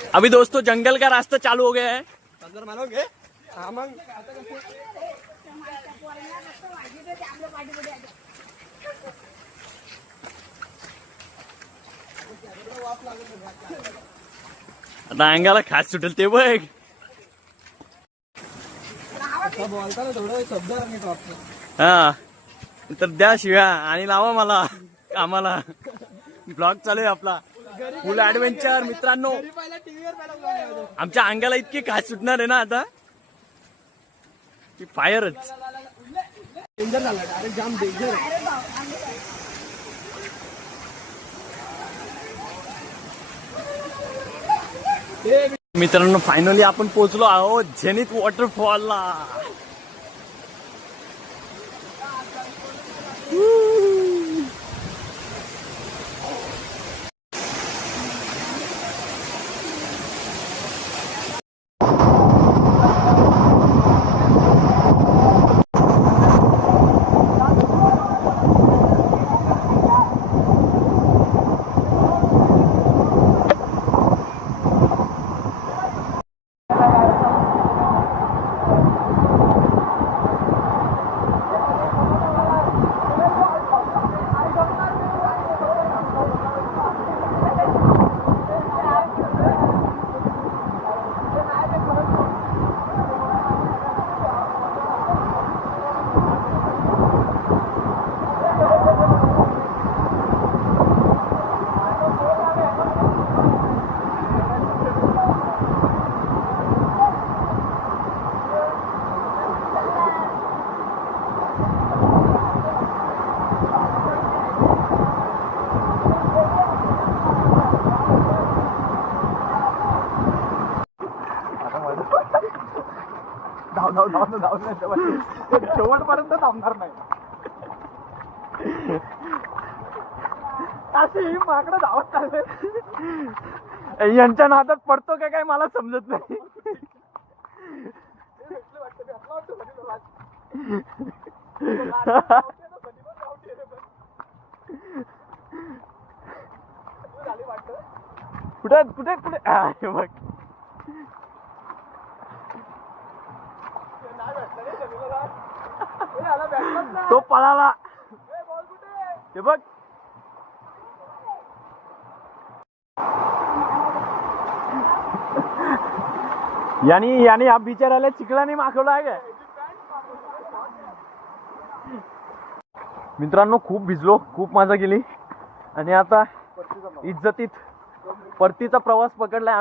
अभी दोस्तों जंगल का रास्ता चालू हो गया है। अंदर मानोगे हाँ मग आता अंगाला खास सुटेल ते बघ। बोलता ना थोडं शब्द हा तर द्या शिव्या आणि लावा मला कामाला। ब्लॉग चालू आहे आपला फुल ऍडव्हेंचर मित्रांनो। आमच्या अंगाला इतकी खास सुटणार आहे ना आता की फायरच। डेंजर झाला डायरेक्ट जाम डेंजर। मित्रांनो फायनली आपण पोहोचलो आहोत झेनिथ वॉटरफॉलला। शेवटपर्यंत थांबणार नाही। असे माकडं धावत चालले यांच्या नादात पडतो का काय मला समजत नाही। कुठे कुठे कुठे बघ तो पळाला हे बघ। यानी या बिचाराला चिखलाने माखवला आहे काय। मित्रांनो खूप भिजलो खूप मजा केली आणि आता इज्जतीत परतीचा प्रवास पकडलाय।